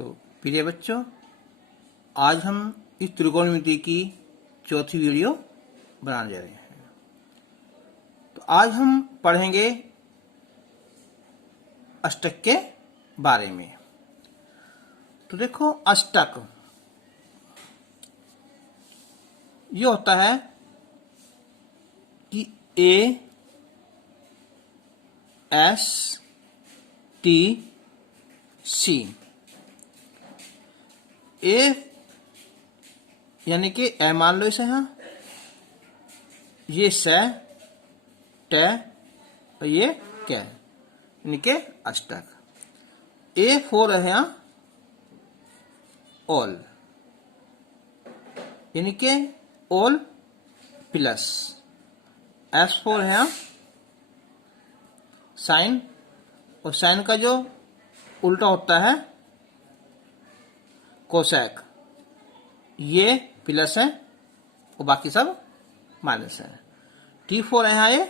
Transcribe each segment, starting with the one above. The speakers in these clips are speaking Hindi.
तो प्रिय बच्चों, आज हम इस त्रिकोणमिति की चौथी वीडियो बनाने जा रहे हैं। तो आज हम पढ़ेंगे अष्टक के बारे में। तो देखो, अष्टक ये होता है कि ए एस टी सी, ए यानी कि ए मान लो इसे, यहां ये स ट और ये क यानी कि अष्टक। ए फोर है यहां ऑल यानी कि ऑल प्लस। एस फोर है यहां साइन, और साइन का जो उल्टा होता है कोसेक। ये प्लस है और बाकी सब माइनस है। टी फोर है यहाँ ये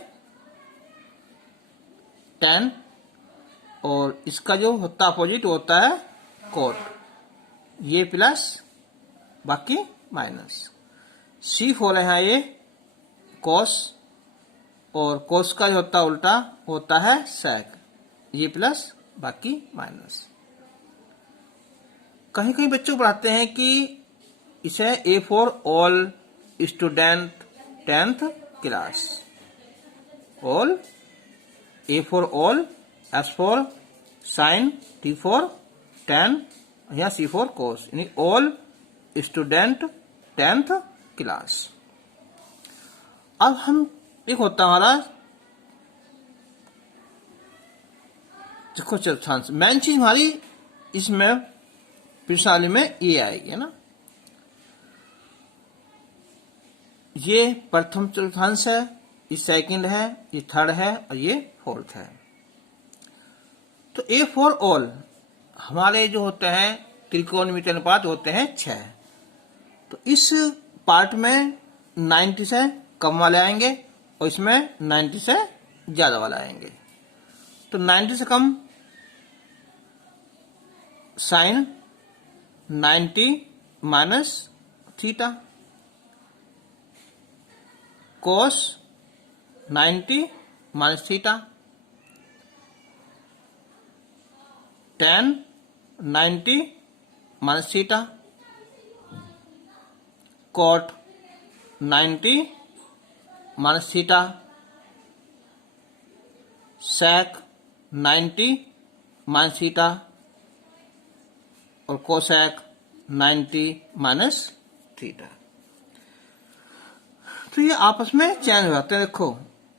टेन, और इसका जो होता अपोजिट होता है कोट। ये प्लस बाकी माइनस। सी फोर है यहाँ ये कोस, और कोस का जो होता उल्टा होता है सेक। ये प्लस बाकी माइनस। कहीं कहीं बच्चों को पढ़ाते हैं कि इसे A for all student 10th class, all, A for all, S for sine, T for 10, या सी फॉर कोस, यानी ऑल स्टूडेंट 10th क्लास। अब हम एक होता हमारा देखो चतुर्थांश। मेन चीज हमारी इसमें प्रश्नावली में ये आएगी, है ना। ये प्रथम चतुर्थांश है, ये सेकंड है, ये थर्ड है और ये फोर्थ है। तो ए फॉर ऑल हमारे जो होते हैं त्रिकोणमिति अनुपात होते हैं 6। तो इस पार्ट में 90 से कम वाले आएंगे और इसमें 90 से ज्यादा वाले आएंगे। तो 90 से कम sine 90 minus theta, cos 90 minus theta, tan 90 minus theta, cot 90 minus theta, sec 90 minus theta, और कोसेक 90 माइनस थीटा। तो ये आपस में चेंज हो जाते हैं। देखो,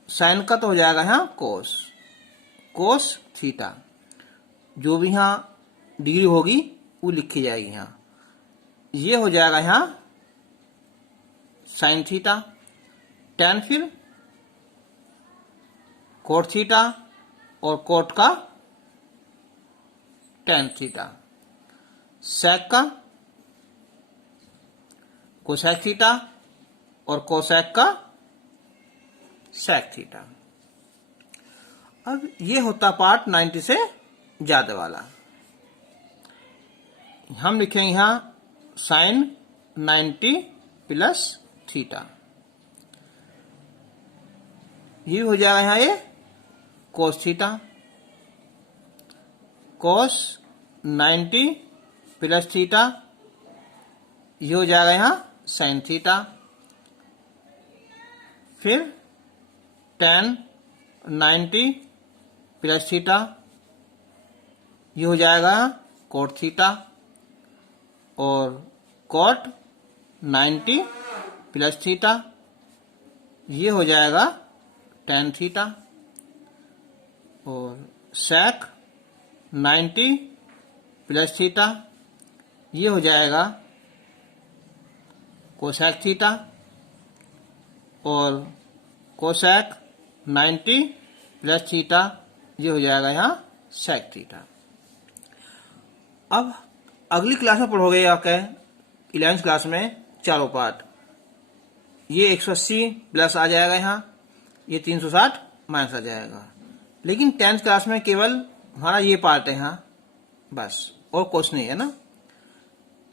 साइन का तो हो जाएगा यहां कोस, कोस थीटा, जो भी यहां डिग्री होगी वो लिखी जाएगी यहां। ये हो जाएगा यहां साइन थीटा, टेन फिर कोट थीटा, और कोट का टेन थीटा, सेक का कोसेक थीटा, और कोसेक का सेक थीटा। अब ये होता पार्ट 90 से ज्यादा वाला। हम लिखेंगे यहां साइन 90 प्लस थीटा। ये हो जाएगा यहां ये कोस थीटा, कोस 90 प्लस थीटा, ये हो जाएगा यहां साइन थीटा। फिर टेन 90 प्लस थीटा, ये हो जाएगा कोट थीटा, और कोट 90 प्लस थीटा, ये हो जाएगा टेन थीटा, और सेक 90 प्लस थीटा, ये हो जाएगा कोसेक थीटा, और कोसेक 90 प्लस थीटा, ये हो जाएगा यहाँ सेक थीटा। अब अगली क्लास में पढ़ोगे आके 11th क्लास में चारों पार्ट। ये 180 प्लस आ जाएगा यहाँ, ये 360 माइनस आ जाएगा। लेकिन 10th क्लास में केवल हमारा ये पार्ट है यहाँ बस, और कुछ नहीं है ना।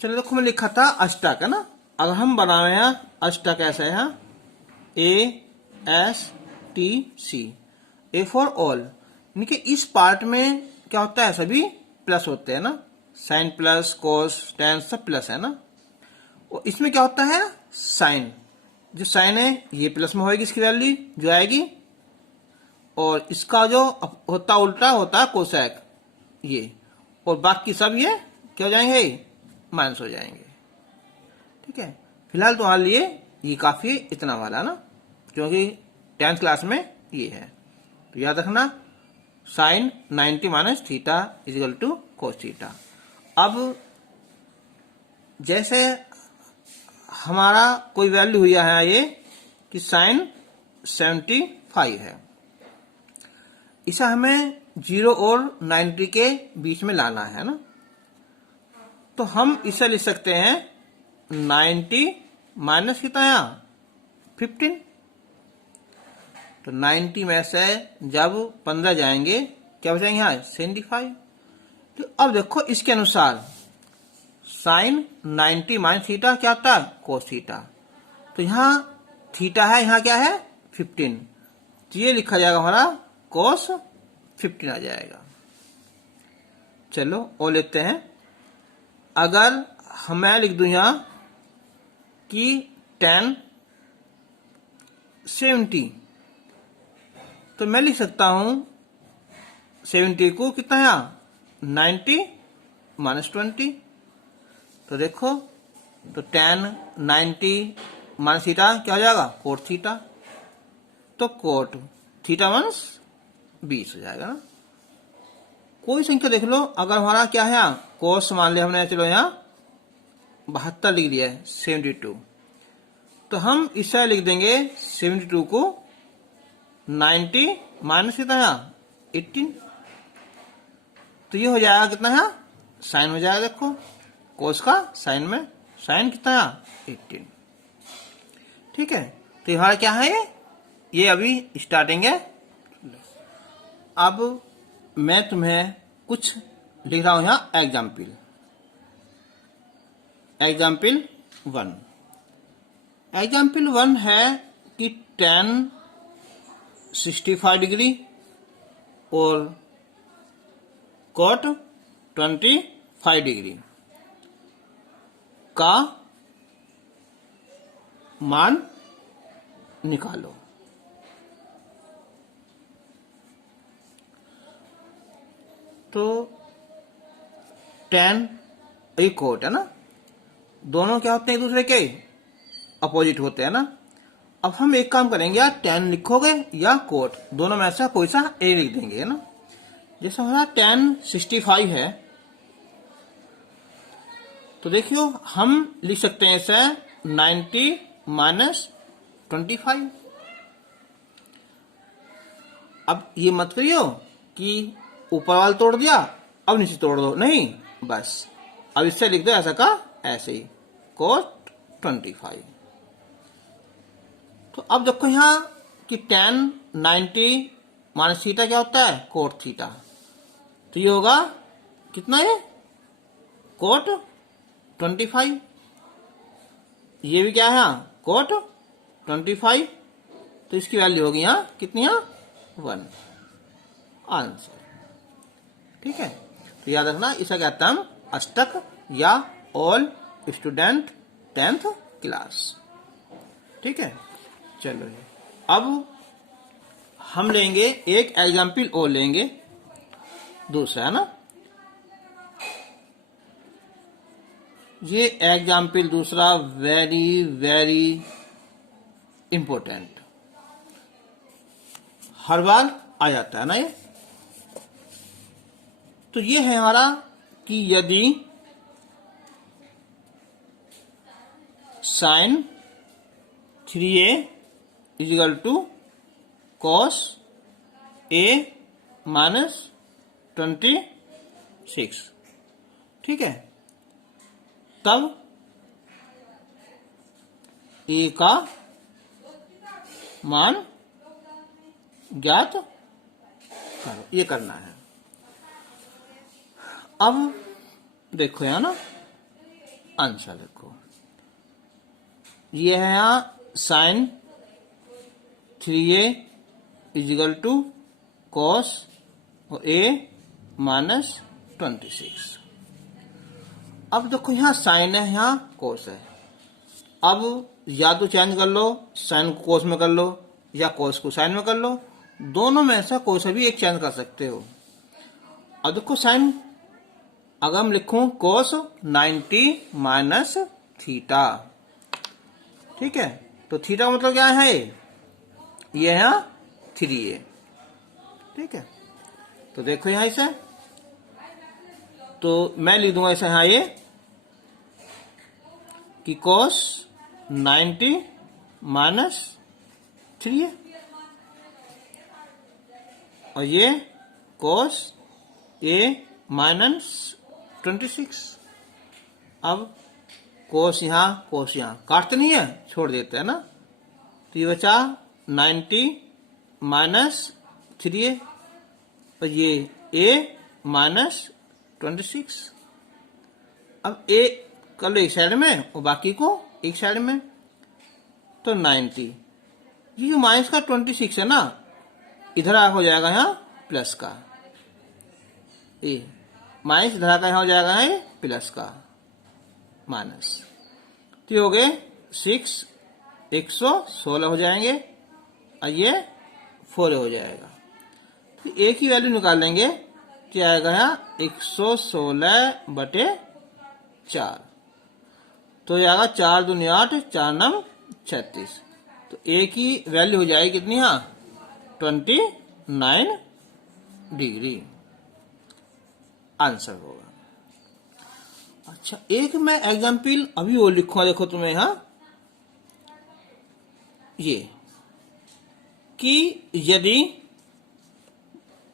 चलो देखो मैं लिखा था अष्टक है ना, अगर हम बना रहे हैं अष्टक ऐसा है ASTC, A फॉर ऑल, यानी कि इस पार्ट में क्या होता है, सभी प्लस होते हैं ना, साइन प्लस कोस टेन सब प्लस है ना। और इसमें क्या होता है, साइन, जो साइन है ये प्लस में होगी, इसकी वैल्यू जो आएगी, और इसका जो होता उल्टा होता है कोसेक ये, और बाकी सब ये क्या हो जाएंगे, माइनस हो जाएंगे। ठीक है, फिलहाल तुम्हारे लिए ये काफी इतना वाला ना, क्योंकि 10th क्लास में ये है। तो याद रखना sine 90 minus theta equal to cos theta. अब जैसे हमारा कोई वैल्यू हुआ है ये कि साइन 75 है, इसे हमें 0 और 90 के बीच में लाना है ना, तो हम इसे लिख सकते हैं 90 माइनस कितना है 15। तो 90 में से जब 15 जाएंगे क्या बचाएंगे यहाँ 75। तो अब देखो इसके अनुसार साइन 90 माइनस थीटा क्या आता है कोस थीटा, तो यहाँ थीटा है, यहाँ क्या है 15, तो ये लिखा जाएगा हमारा कोस 15 आ जाएगा। चलो और लेते हैं, अगर मैं लिख दूं यहाँ कि 10 70, तो मैं लिख सकता हूं 70 को कितना है 90 माइनस 20। तो देखो तो 10 90 माइनस थीटा क्या हो जाएगा कोट थीटा, तो कोट थीटा माइनस 20 हो जाएगा ना। कोई संख्या देख लो, अगर हमारा क्या है कोस मान लिया हमने, चलो यहाँ 72 लिख दिया है 72, तो हम इसे लिख देंगे 72 को 90 माइनस कितना है 18, तो ये हो जाएगा कितना है साइन हो जाएगा, देखो कोस का साइन में साइन कितना है 18। ठीक है, तो हमारा क्या है ये अभी स्टार्टिंग है। अब मैं तुम्हें कुछ लिख रहा हूं यहां एग्जाम्पल। एग्जाम्पल 1, एग्जाम्पल 1 है कि 10 65 डिग्री और कॉट 25 डिग्री का मान निकालो। तो 10 एक कोट है ना, दोनों क्या होते हैं एक दूसरे के अपोजिट होते हैं ना। अब हम एक काम करेंगे यार, 10 लिखोगे या कोट, दोनों में से कोई सा ए लिख देंगे है ना। जैसे हमारा 10 65 है, तो देखियो हम लिख सकते हैं इसे 90 माइनस 25। अब ये मत करियो कि ऊपर वाला तोड़ दिया अब नीचे तोड़ दो, नहीं, बस अब इससे लिख दो ऐसा का ऐसे ही कोट 25। तो अब देखो यहां कि 10 90 माइनस थीटा क्या होता है कोट थीटा, तो ये होगा कितना है कोट 25, ये भी क्या है कोट 25, तो इसकी वैल्यू होगी यहां कितनी 1 आंसर। ठीक है, तो याद रखना इसे कहते हैं हम अष्टक या ऑल स्टूडेंट 10th क्लास। ठीक है, चलो अब हम लेंगे एक एग्जाम्पल और लेंगे दूसरा है ना। ये एग्जाम्पल दूसरा वेरी वेरी इंपॉर्टेंट, हर बार आ जाता है ना ये। तो ये है हमारा कि यदि sine 3a equal to cos a minus 26, ठीक है, तब a का मान ज्ञात करो, ये करना है। अब देखो यहां ना आंसर लिखो। ये है यहाँ sine 3a equal to cos और a माइनस 26। अब देखो यहाँ साइन है, यहाँ कोस है। अब या तो चेंज कर लो, साइन को कोस में कर लो या कोस को साइन में कर लो, दोनों में से कोई सा भी एक चेंज कर सकते हो। अब देखो साइन अगर हम लिखूं कोस 90 माइनस थीटा, ठीक है, तो थीटा का मतलब क्या है, ये है 3a, ठीक है। तो देखो यहां इसे, तो मैं लिख दूंगा इसे यहां ये कि cos 90 माइनस 3a और ये cos a माइनस 26। अब cos यहां काटते नहीं है, छोड़ देते हैं ना, तो ये बचा 90 माइनस 3a और ये a माइनस 26। अब a कर लो एक साइड में और बाकी को एक साइड में, तो 90, ये जो माइनस का 26 है ना, इधर आ हो जाएगा यहाँ प्लस का, ए माइनस इधर आकर यहाँ हो जाएगा है प्लस का माइनस, तो ये हो गए 6 116 हो जाएंगे और ये 4 हो जाएगा। तो ए की वैल्यू निकाल लेंगे, क्या आएगा यहाँ 116 बटे 4, तो आएगा 4 दूनी 8 4 9 36। तो ए की वैल्यू हो जाएगी कितनी, यहाँ 29 डिग्री आंसर होगा। अच्छा, एक मैं एग्जाम्पल अभी वो लिखूंगा, देखो तुम्हें यहाँ ये कि यदि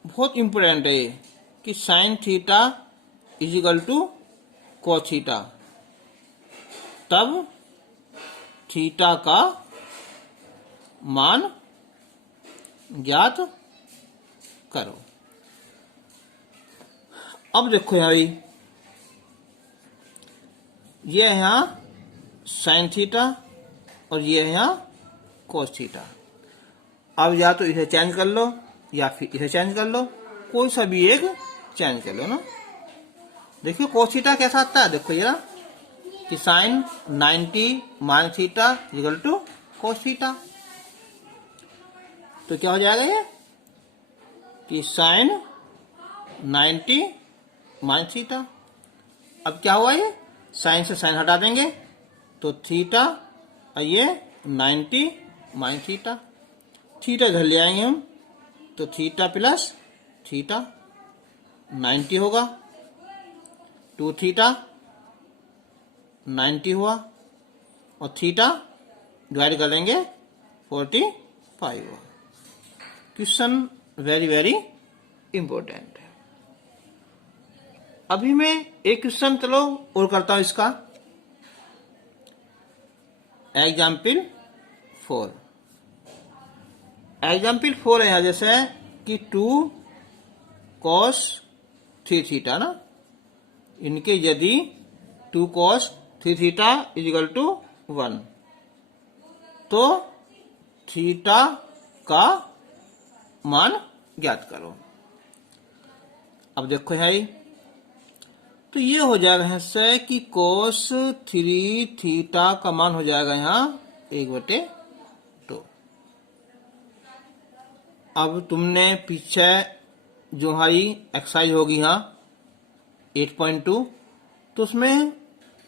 बहुत इंपोर्टेंट है ये कि sine theta equal to cos theta, तब थीटा का मान ज्ञात करो। अब देखो यहाँ ये है यहाँ साइन थीटा और ये है यहाँ कोस थीटा। अब या तो इसे चेंज कर लो या फिर इसे चेंज कर लो, कोई सा भी एक चेंज कर लो ना। देखिए कोस थीटा कैसा आता है, देखो ये कि sine 90 minus theta equal to cos theta, तो क्या हो जाएगा ये कि साइन 90 माइनस थीटा। अब क्या हुआ, ये साइन से साइन हटा देंगे तो थीटा और ये 90 माइनस थीटा, थीटा घर ले आएंगे हम तो थीटा प्लस थीटा 90 होगा, 2 थीटा 90 हुआ और थीटा डिवाइड कर लेंगे 45 हुआ। क्वेश्चन वेरी वेरी इंपॉर्टेंट है। अभी मैं एक क्वेश्चन चलो और करता हूं इसका, एग्जाम्पल 4। एग्जाम्पल 4 है जैसे कि 2 cos 3 थीटा ना, इनके यदि 2 cos 3 थीटा इजिकल टू 1, तो थीटा का मान ज्ञात करो। अब देखो है, तो ये हो जाएगा यहाँ से कि cos 3 थीटा का मान हो जाएगा यहाँ 1/2। अब तुमने पीछे जो हमारी एक्सरसाइज होगी यहाँ 8.2, तो उसमें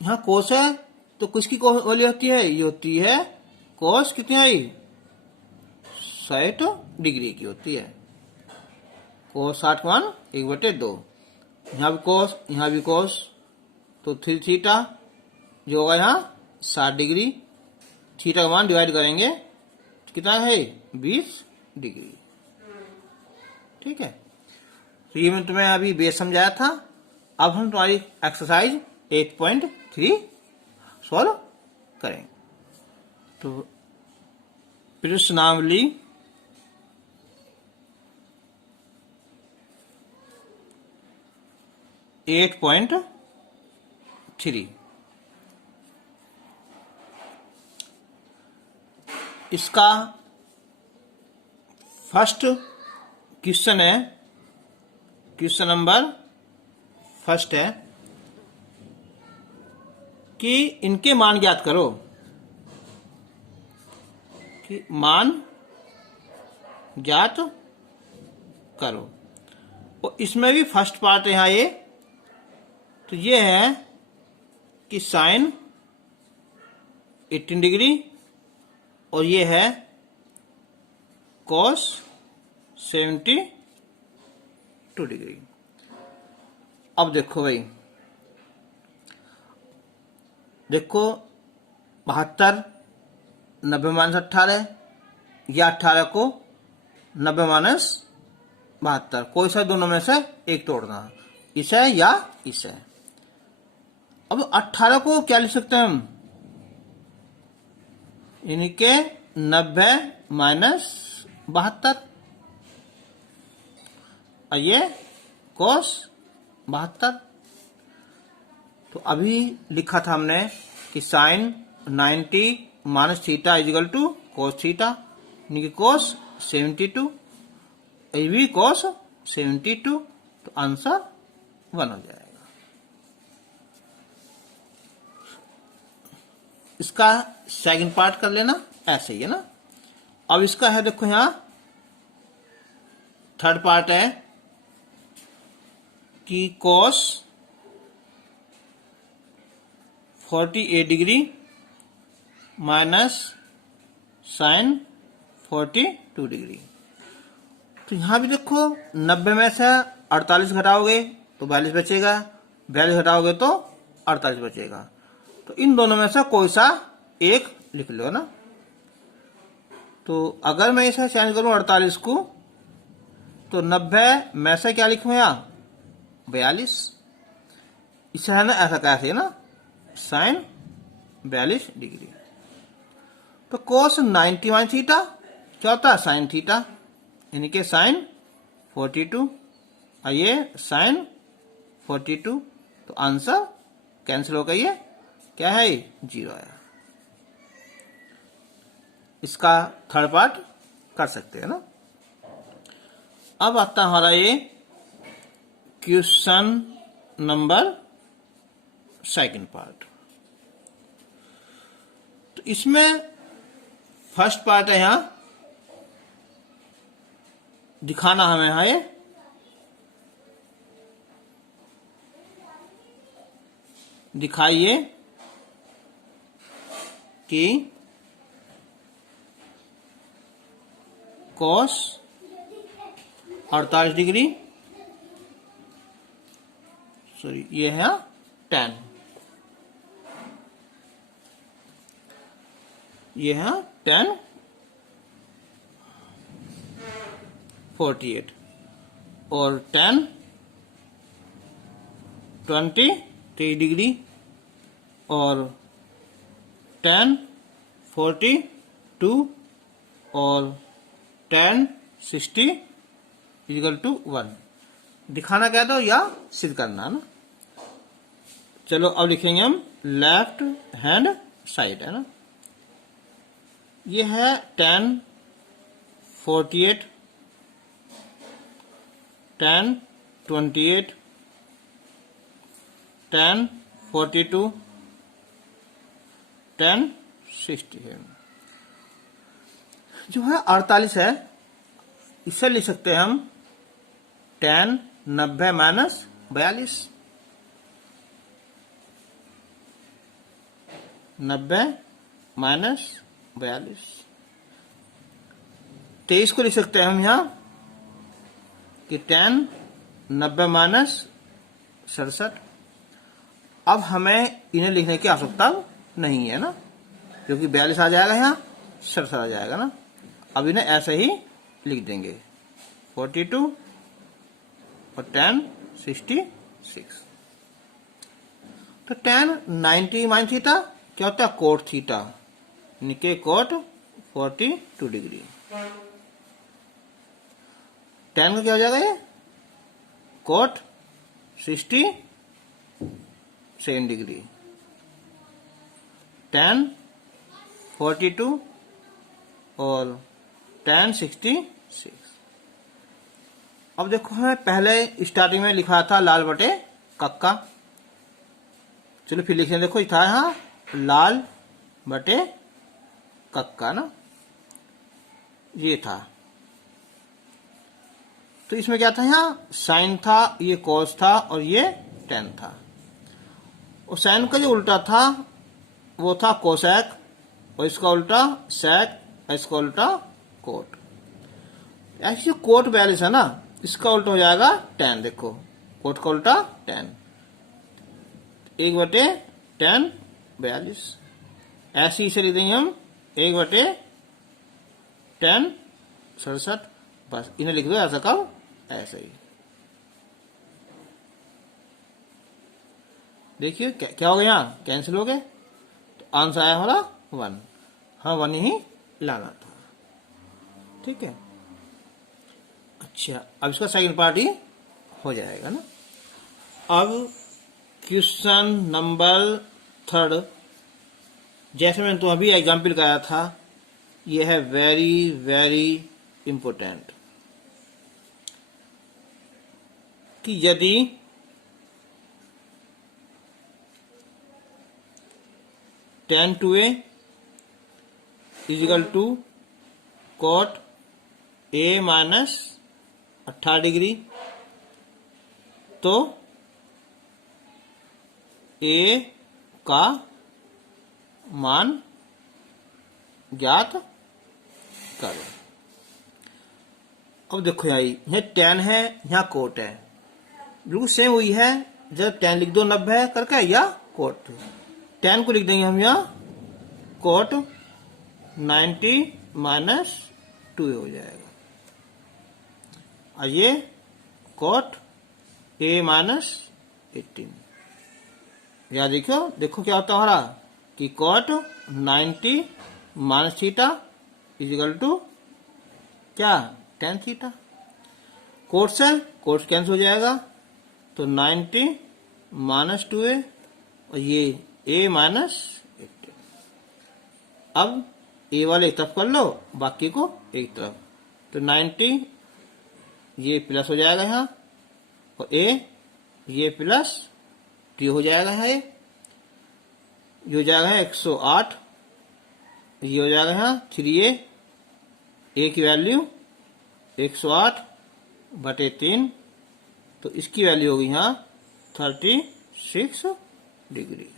यहाँ cos है तो किसकी वैल्यू होती है, ये होती है cos कितनी आई 60 डिग्री की होती है, cos 60 का मान 1/2। यहाँ भी cos यहाँ भी cos, तो 3 थीटा जो होगा यहाँ 60 डिग्री, थीटा का मान डिवाइड करेंगे तो कितना है 20 डिग्री, ठीक है। तो ये मैं तुम्हें अभी बेस समझाया था। अब हम तुम्हारी एक्सरसाइज 8.3 सॉल्व करेंगे। तो प्रश्नावली 8.3, इसका फर्स्ट क्वेश्चन है, क्वेश्चन नंबर फर्स्ट है कि इनके मान ज्ञात करो, कि मान ज्ञात करो। और इसमें भी फर्स्ट पार्ट है यहाँ ये, तो ये है कि साइन 18 डिग्री और ये है कॉस 72 डिग्री। अब देखो भाई, देखो 72 90 माइनस 18, या 18 को 90 माइनस 72, कोई सा दोनों में से एक तोड़ना, इसे या इसे। अब 18 को क्या लिख सकते हैं हम, इनके 90 माइनस 72, और ये कोस 72। तो अभी लिखा था हमने कि sine 90 minus theta equal to cos theta, यानी कि कोस 72, ये भी कोस 72, तो आंसर 1 हो जाएगा। इसका सेकंड पार्ट कर लेना, ऐसे ही है ना। अब इसका है, देखो यहां थर्ड पार्ट है कि कोस 48 डिग्री माइनस साइन 42 डिग्री। तो यहां भी देखो 90 में से 48 घटाओगे तो 42 बचेगा, 42 घटाओगे तो 48 बचेगा। तो इन दोनों में से कोई सा एक लिख लो ना। तो अगर मैं इसे चेंज करूं 48 को, तो 90 में से क्या लिखूं यहां 42, इसे है ना ऐसा कैसे है ना, साइन 42 डिग्री। तो कोस 90 माइनस थीटा क्या होता है, साइन थीटा, यानी कि साइन 42, और ये साइन 42, तो आंसर कैंसिल हो गई है, क्या है 0 है। इसका थर्ड पार्ट कर सकते हैं ना। अब आता है हमारा ये क्वेश्चन नंबर सेकंड पार्ट। तो इसमें फर्स्ट पार्ट है, यहां दिखाना हमें यहां ये दिखाइए कि कॉस 48 डिग्री, सॉरी ये है tan, ये है tan 48 और tan 23 डिग्री और tan 42 और tan 60 इक्वल टू 1। दिखाना क्या था या सिद्ध करना ना। चलो अब लिखेंगे हम लेफ्ट हैंड साइड, है ना। ये है tan 48, tan 28, tan 42, tan 60 है। जो है 48 है, इसे लिख सकते हैं हम tan 90 माइनस 42, 90 माइनस 42। 23 को लिख सकते हैं हम यहां कि tan 90 माइनस 67। अब हमें इन्हें लिखने की आवश्यकता नहीं है ना, क्योंकि 42 आ जाएगा यहाँ, 67 आ जाएगा ना। अब इन्हें ऐसे ही लिख देंगे 42 और tan 66। तो tan 90 माइनस थीटा क्या होता है, कोट थीटा, यानी कि कोट 42 डिग्री। tan का क्या हो जाएगा, ये कोट 67 डिग्री, tan 42 और tan 66। अब देखो हमें पहले स्टार्टिंग में लिखा था लाल बटे कक्का, चलो फिर लिखने देखो था यहाँ लाल बटे कक्का ना, ये था। तो इसमें क्या था, यहाँ साइन था, ये कॉस था और ये टेन था। और साइन का जो उल्टा था वो था कोसेक, और इसका उल्टा सेक, इसका उल्टा कोट। ऐसे कोट 42 है ना, इसका उल्टा हो जाएगा टेन। देखो कोट का उल्टा टेन, 1/10 42। ऐसे इसे लिख देंगे हम 1/10 67। बस इन्हें लिख दो ऐसा कब, ऐसे ही। देखिए क्या हो गया, यहाँ कैंसिल हो गए, तो आंसर आया हमारा 1। हाँ 1 ही लाना था, ठीक है। अच्छा अब इसका सेकंड पार्ट ही हो जाएगा ना। अब क्वेश्चन नंबर 3, जैसे मैंने तो अभी एग्जाम्पल कराया था, यह है वेरी वेरी इंपोर्टेंट कि यदि tan 2a equal to cot a minus 18 degree, तो a का मान ज्ञात करो। अब देखो यहाँ tan है, यहाँ कोट है, बिल्कुल सेम हुई है। जब tan लिख दो 90 करके, या कोट tan को लिख देंगे हम यहाँ कोट 90 माइनस 2 हो जाएगा, और ये कोट a माइनस 18। या देखो क्या होता है हमारा कि cot 90 minus theta equal to क्या, tan थीटा। कोट से कोट कैंसिल हो जाएगा, तो 90 माइनस 2a और ये a माइनस 18। अब a वाले एक तरफ कर लो, बाकी को एक तरफ, तो 90 ये प्लस हो जाएगा यहाँ, और a ये प्लस t हो जाएगा है, ये हो जाएगा 108, ये हो जाएगा यहाँ 3a, a की वैल्यू 108 बटे 3, तो इसकी वैल्यू होगी यहाँ 36 डिग्री।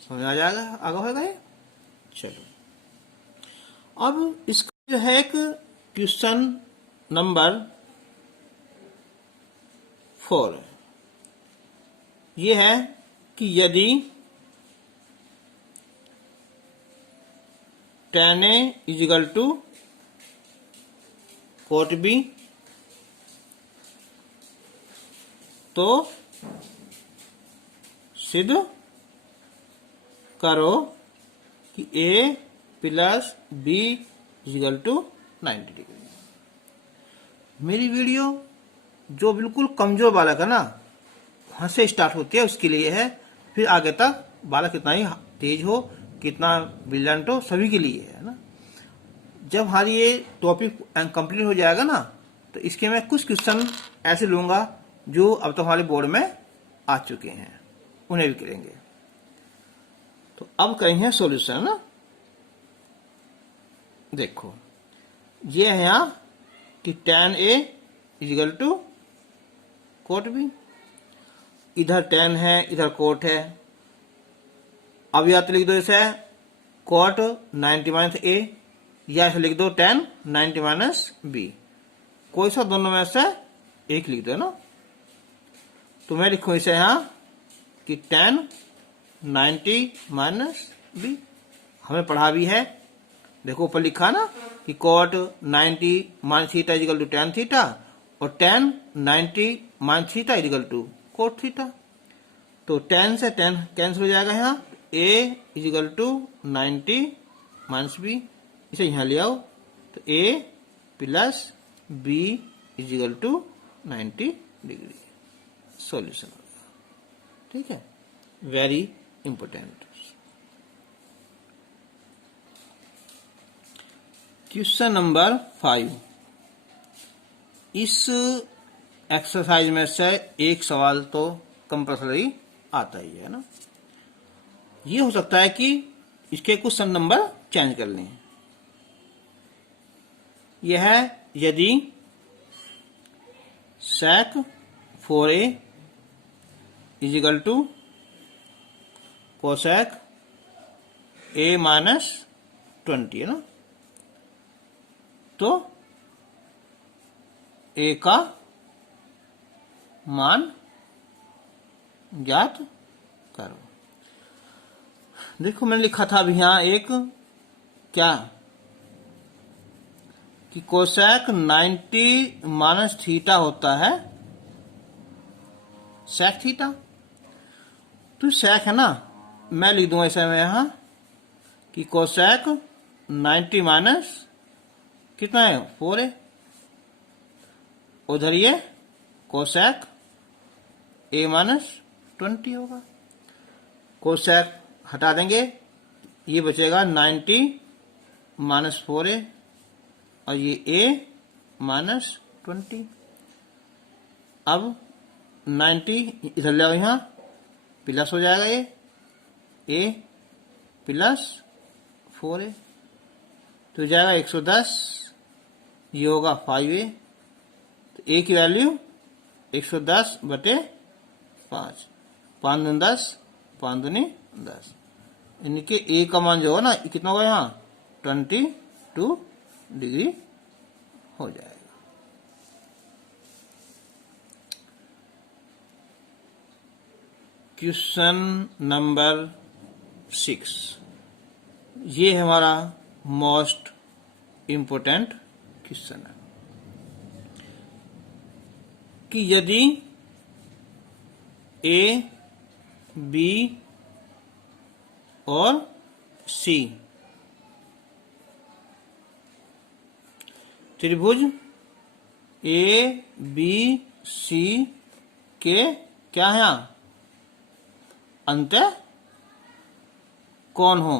समझ आ जाएगा, आगे होगा ये। चलो अब इसका जो है एक क्वेश्चन नंबर 4 ये है कि यदि tan a equal to cot b, तो सिद्ध करो कि a plus b equal to 90 degree. मेरी वीडियो जो बिल्कुल कमजोर बालक है ना, वहां से स्टार्ट होती है, उसके लिए है। फिर आगे तक बालक कितना ही तेज हो, कितना ब्रिलियंट हो, सभी के लिए है ना। जब हमारी ये टॉपिक कंप्लीट हो जाएगा ना, तो इसके मैं कुछ क्वेश्चन ऐसे लूंगा जो अब तो हमारे बोर्ड में आ चुके हैं, उन्हें भी करेंगे। तो अब करेंगे सॉल्यूशन ना। देखो ये है यहाँ कि tan a equal to cot b, इधर tan है इधर कोट है। अब या तो लिख दो इसे कोट 90 माइनस a, या इसे लिख दो tan 90 माइनस b, कोई सा दोनों में से एक लिख दो ना। तो मैं लिखूं इसे यहाँ कि tan 90 माइनस b, हमें पढ़ा भी है। देखो ऊपर लिखा ना कि cot 90 minus theta equal to tan theta, और tan 90 minus theta equal to cot theta. तो tan से tan कैंसिल हो जाएगा यहाँ, a equal to 90 minus b, इसे यहाँ ले आओ, तो a plus b equal to 90 degree. Solution हो गया, ठीक है, वेरी इंपोर्टेंट। Question number 5। इस एक्सरसाइज में से एक सवाल तो कंपल्सरी आता ही है ना। ये हो सकता है कि इसके क्वेश्चन नंबर चेंज कर लें। यह है यदि sec 4a is equal to cosec a minus 20 है ना, तो a का मान ज्ञात करो। देखो मैंने लिखा था अभी यहां एक क्या कि कोसेक 90 माइनस थीटा होता है सेक थीटा। तो सेक है ना, मैं लिख दूंगा ऐसे में यहां कि कोसेक 90 माइनस कितना है 4 है। उधर ये कोसेक a माइनस 20 होगा। कोसेक हटा देंगे, ये बचेगा 90 माइनस 4 है और ये a माइनस 20। अब 90 इधर ले आओ, यहां प्लस हो जाएगा, ये a प्लस 4 है तो जाएगा 110, ये होगा 5a। तो a की वैल्यू 110 बटे 5, 5 दूनी 10, 5 दूनी 10, यानी कि a का मान जो होगा ना कितना होगा यहाँ 22 डिग्री हो जाएगा। क्वेश्चन नंबर 6, ये हमारा मोस्ट इम्पोर्टेंट क्वेश्चन है कि यदि A, B और C त्रिभुज A, B, C के क्या है अंत कौन हो,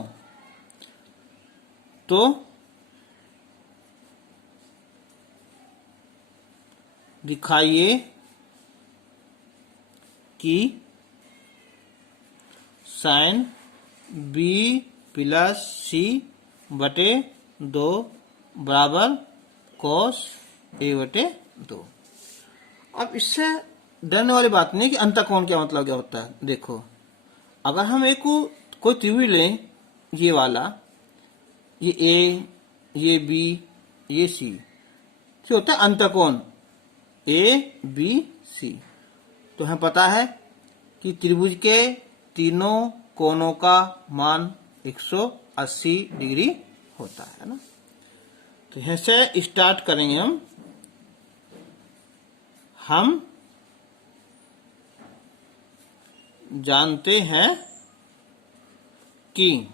तो दिखाइए कि साइन B प्लस C बटे 2 बराबर कॉस A बटे 2। अब इससे डरने वाली बात नहीं कि अंतःकोण क्या मतलब क्या होता है। देखो अगर हम एक कोई त्रिभुज लें, ये वाला, ये A, ये B, ये C, तो होता है अंतःकोण A, B, C। तो हमें पता है कि त्रिभुज के तीनों कोणों का मान 180 डिग्री होता है ना। तो यहां से स्टार्ट करेंगे हम जानते हैं कि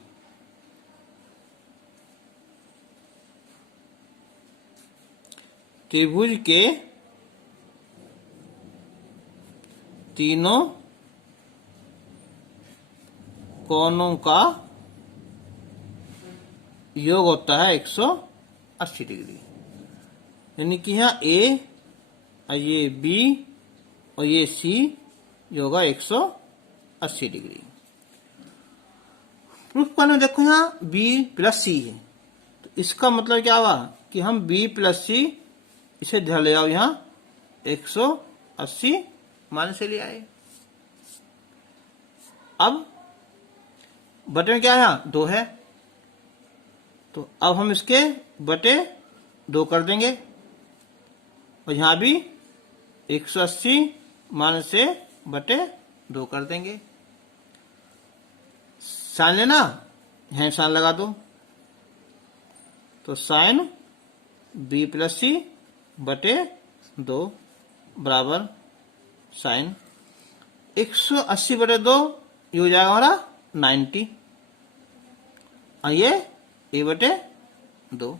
त्रिभुज के तीनों कोणों का योग होता है 180 डिग्री, यानी कि यहाँ A और ये B और ये C ये होगा 180 डिग्री। प्रूफ करने में देखो यहाँ B प्लस C है, तो इसका मतलब क्या हुआ कि हम B प्लस C इसे ध्यान ले आओ, यहाँ 180 मान से ले आए। अब बटे में क्या है 2 है, तो अब हम इसके बटे 2 कर देंगे और यहां भी 180 मान से बटे 2 कर देंगे। साइन लेना, यहां साइन लगा दो, तो साइन B प्लस C बटे 2 बराबर साइन 180 बटे 2, ये हो जाएगा हमारा 90 और ये A बटे 2।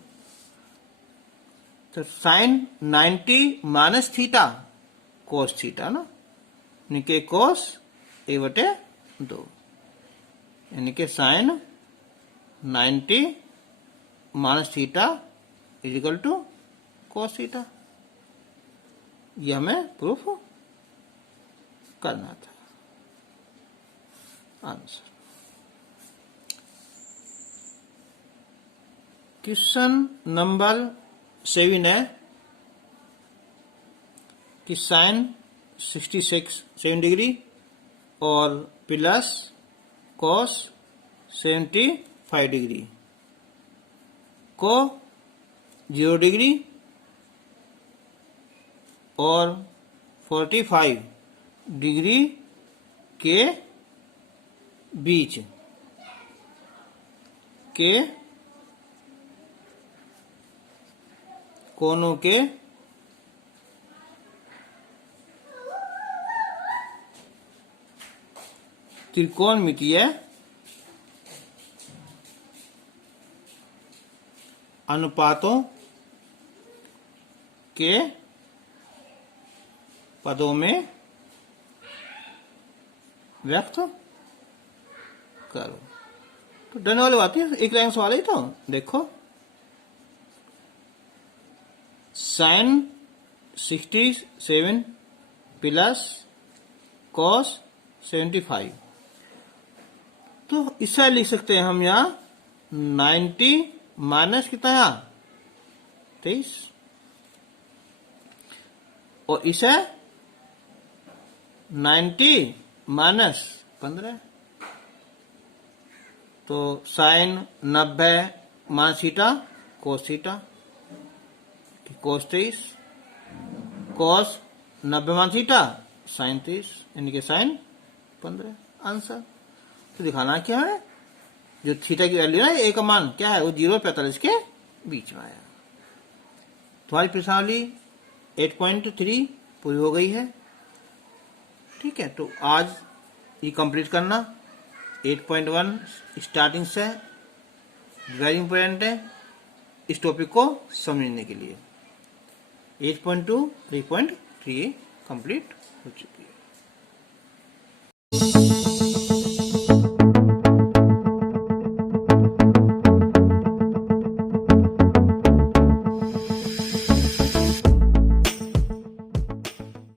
तो sine 90 minus theta cos theta ना, यानी कि कोस A बटे 2, यानी कि sine 90 minus theta is equal to cos theta. ये हमें प्रूफ करना था। आंसर। क्वेश्चन नंबर 7 है कि साइन 7 डिग्री और प्लस कॉस 75 डिग्री को 0 डिग्री और 45 डिग्री के बीच के कोनों के त्रिकोणमितीय अनुपातों के पदों में व्यक्त करो। तो डरने वाली बात है, एक लाइन सवाल है। तो देखो, साइन 67 प्लस कॉस 75, तो इसे लिख सकते हैं हम यहाँ 90 माइनस कितना यहाँ 23, और इसे 90 माइनस 15, तो sine 90 minus theta cos theta, cos 23, cos 90 minus theta sine 23, यानी कि साइन 15। आंसर। तो दिखाना क्या है, जो थीटा की वैल्यू है, ए का मान क्या है, वो 0 और 45 के बीच में आया। तुम्हारी प्रश्नावली 8.3 पूरी हो गई है। ठीक है, तो आज ये कंप्लीट करना। 8.1 स्टार्टिंग से वेरी इंपॉर्टेंट है इस टॉपिक को समझने के लिए। 8.2 3.3 कंप्लीट हो चुकी है।